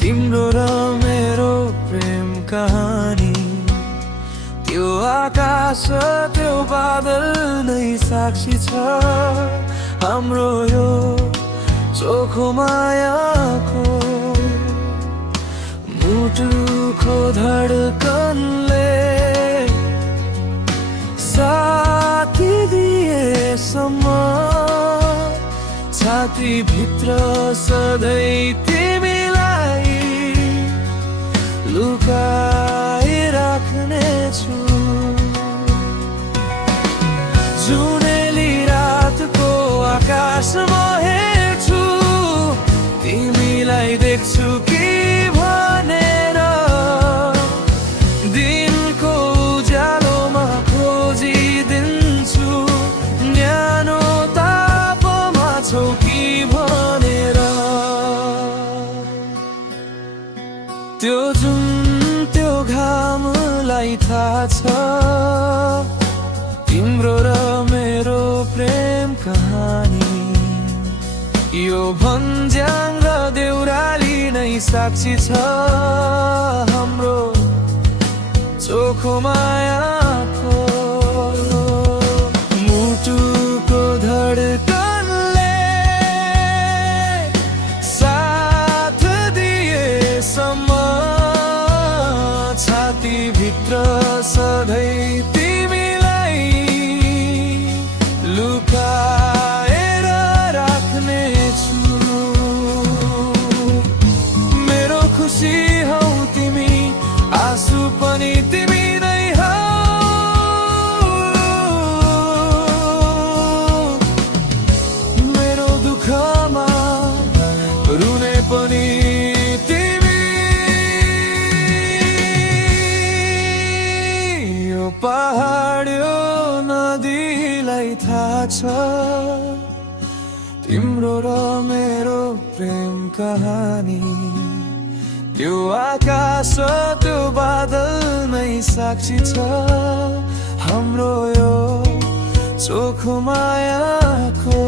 तिम्रो र मेरो प्रेम कहानी। त्यो आकाश त्यो बादल नै साक्षी छ हाम्रो यो चोखो मायाको। मुटुको धडकनले साथी दिएसम्म छाती भित्र सधैँ तिमीलाई लुकाइराख्नेछु। जुनेली रातको आकाशमा हेर्छु तिमीलाई देख्छु कि भनेर। दिनको उज्यालोमा खोजिदिन्छु न्यानो तापमा छौ कि भनेर। त्यो जुन त्यो घामलाई थाहा छ तिम्रो र मेरो प्रेम कहानी। यो भन्ज्याङ र देउराली नै साक्षी छ हाम्रो चोखो मायाको। मुटुको धडकनले साथ दिएसम्म छाती भित्र सधैँ तिमीलाई लुकाएर राख्नेछु। मेरो खुसी हौ तिमी, आँसु पनि तिमी नै हौ। मेरो दुःखमा रुने पनि तिमी। यो पहाड यो नदीलाई थाहा छ तिम्रो र मेरो प्रेम कहानी। त्यो आकाश त्यो बादल नै साक्षी छ हाम्रो यो चोखो मायाको।